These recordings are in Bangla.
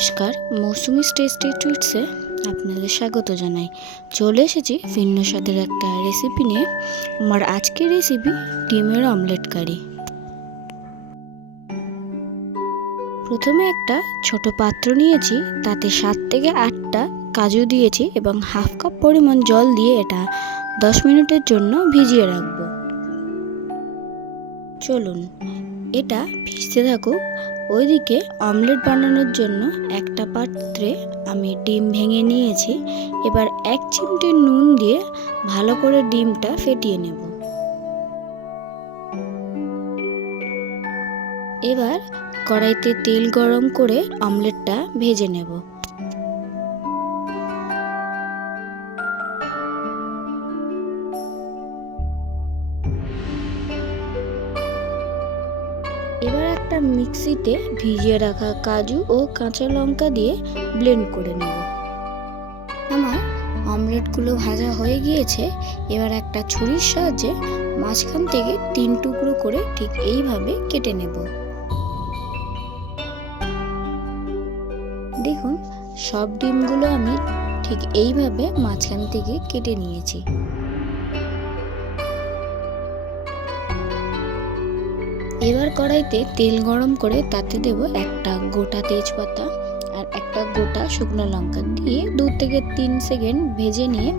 নমস্কার, মৌসুমি টেস্টি টুইটসে আপনাদের স্বাগত জানাই। চলে এসেছি ভিন্ন স্বাদের একটা রেসিপি নিয়ে। আমার আজকের রেসিপি ডিমের অমলেট কারি। প্রথমে একটা ছোট পাত্র নিয়েছি, তাতে 7 থেকে 8টা কাজু দিয়েছি এবং হাফ কাপ পরিমাণ জল দিয়ে এটা 10 মিনিটের জন্য ভিজিয়ে রাখবো। চলুন এটা ভিজতে থাকুক। ওইদিকে অমলেট বানানোর জন্য একটা পাত্রে আমি ডিম ভেঙে নিয়েছি। এবার 1 চিমটি নুন দিয়ে ভালো করে ডিমটা ফেটিয়ে নেব। এবার কড়াইতে তেল গরম করে অমলেটটা ভেজে নেব। এবার একটা মিক্সিতে ভিজিয়ে রাখা কাজু ও কাঁচা লঙ্কা দিয়ে ব্লেন্ড করে নেব। আমার অমলেটগুলো ভাজা হয়ে গিয়েছে। এবার একটা ছুরির সাহায্যে মাঝখান থেকে 3 টুকরো করে ঠিক এইভাবে কেটে নেব। দেখুন, সব ডিমগুলো আমি ঠিক এইভাবে মাঝখান থেকে কেটে নিয়েছি। এবার কড়াইতে তেল গরম করে তাতে দেব একটা গোটা তেজপাতা আর একটা গোটা শুকনো লঙ্কা দিয়ে 2 থেকে 3 সেকেন্ড ভেজে নিয়ে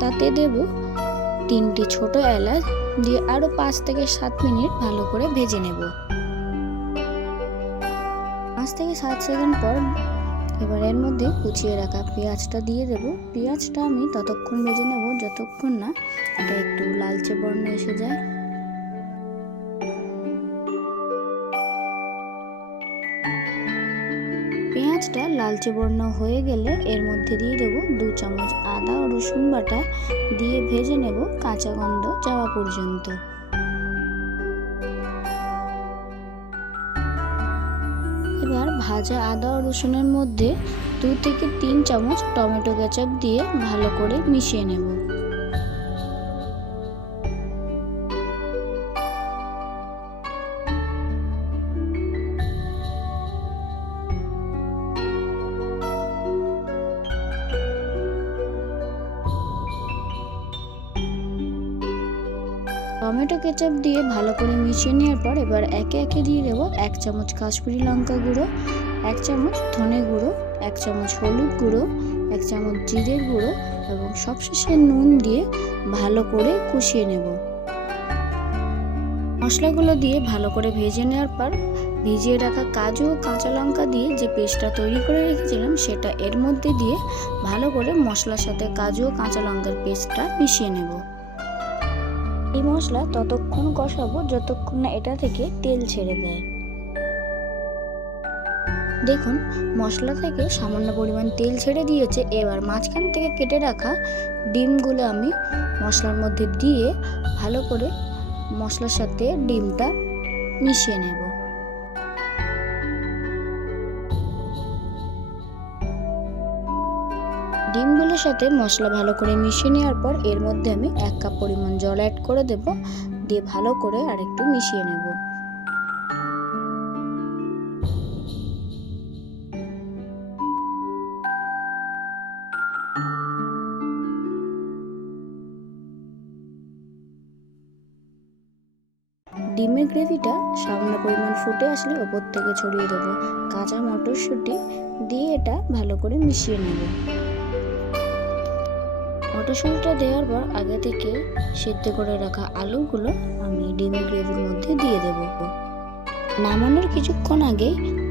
তাতে দেব 3টি ছোট এলাচ দিয়ে আরো 5 থেকে 7 মিনিট ভালো করে ভেজে নেব। 5 থেকে 7 সেকেন্ড পর এবার এর মধ্যে কুচিয়ে রাখা পেঁয়াজটা দিয়ে দেব। পেঁয়াজটা আমি ততক্ষণ ভেজে নেব যতক্ষণ না এটা একটু লালচে বর্ণ এসে যায়। পেঁয়াজটা লালচে বর্ণ হয়ে গেলে এর মধ্যে দিয়ে দেব 2 চামচ আদা ও রসুন বাটা দিয়ে ভেজে নেব কাঁচা গন্ধ যাওয়া পর্যন্ত। এবার ভাজা আদা ও রসুনের মধ্যে 2 থেকে 3 চামচ টমেটো কেচাপ দিয়ে ভালো করে মিশিয়ে নেব। টমেটো কেচাপ দিয়ে ভালো করে মিশিয়ে নেওয়ার পর এবার একে একে দিয়ে দেবো 1 চামচ কাশ্মীরি লঙ্কা গুঁড়ো, 1 চামচ ধনে গুঁড়ো, 1 চামচ হলুদ গুঁড়ো, 1 চামচ জিরের গুঁড়ো এবং সবশেষে নুন দিয়ে ভালো করে কষিয়ে নেব। মশলাগুলো দিয়ে ভালো করে ভেজে নেওয়ার পর ভিজিয়ে রাখা কাজু ও কাঁচা লঙ্কা দিয়ে যে পেস্টটা তৈরি করে রেখেছিলাম সেটা এর মধ্যে দিয়ে ভালো করে মশলার সাথে কাজু ও কাঁচা লঙ্কার পেস্টটা মিশিয়ে নেব। এই মশলা ততক্ষণ কষাবো যতক্ষণ না এটা থেকে তেল ছেড়ে দেয়। দেখুন, মশলা থেকে সামান্য পরিমাণ তেল ছেড়ে দিয়েছে। এবার মাঝখান থেকে কেটে রাখা ডিমগুলো আমি মশলার মধ্যে দিয়ে ভালো করে মশলার সাথে ডিমটা মিশিয়ে নেব। ডিমগুলোর সাথে মশলা ভালো করে মিশিয়ে নেওয়ার পর এর মধ্যে আমি 1 কাপ পরিমাণ জল অ্যাড করে দেব, দিয়ে ভালো করে আরেকটু মিশিয়ে নেব। ডিমের গ্রেভিটা সামান্য পরিমাণ ফুটে আসলে ওপর থেকে ছড়িয়ে দেব কাঁচা মটরশুঁটি দিয়ে এটা ভালো করে মিশিয়ে নেব। মটরশুঁটিটা দেওয়ার পর আগে থেকে সেদ্ধ করে রাখা আলুগুলো আমি ডিমের গ্রেভির মধ্যে দিয়ে দেব। নামানোর কিছুক্ষণ আগে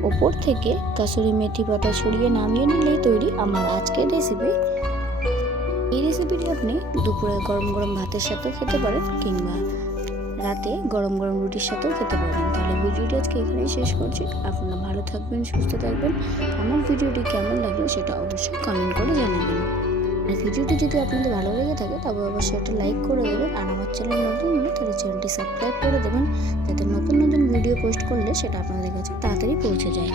ওপর থেকে কাসুরি মেথি পাতা ছড়িয়ে নামিয়ে নিলেই তৈরি আমার আজকের রেসিপি। এই রেসিপিটি আপনি দুপুরে গরম গরম ভাতের সাথেও খেতে পারেন কিংবা রাতে গরম গরম রুটির সাথেও খেতে পারেন। তাহলে ভিডিওটি আজকে এখানেই শেষ করছি। আপনারা ভালো থাকবেন, সুস্থ থাকবেন। আমার ভিডিওটি কেমন লাগলো সেটা অবশ্যই কমেন্ট করে জানাবেন। আর ভিডিওটি যদি আপনাদের ভালো লেগে থাকে তবে অবশ্যই একটা লাইক করে দেবেন। আর আমার চ্যানেল নতুন হলে তাহলে চ্যানেলটি সাবস্ক্রাইব করে দেবেন, যাতে নতুন নতুন ভিডিও পোস্ট করলে সেটা আপনাদের কাছে তাড়াতাড়ি পৌঁছে যায়।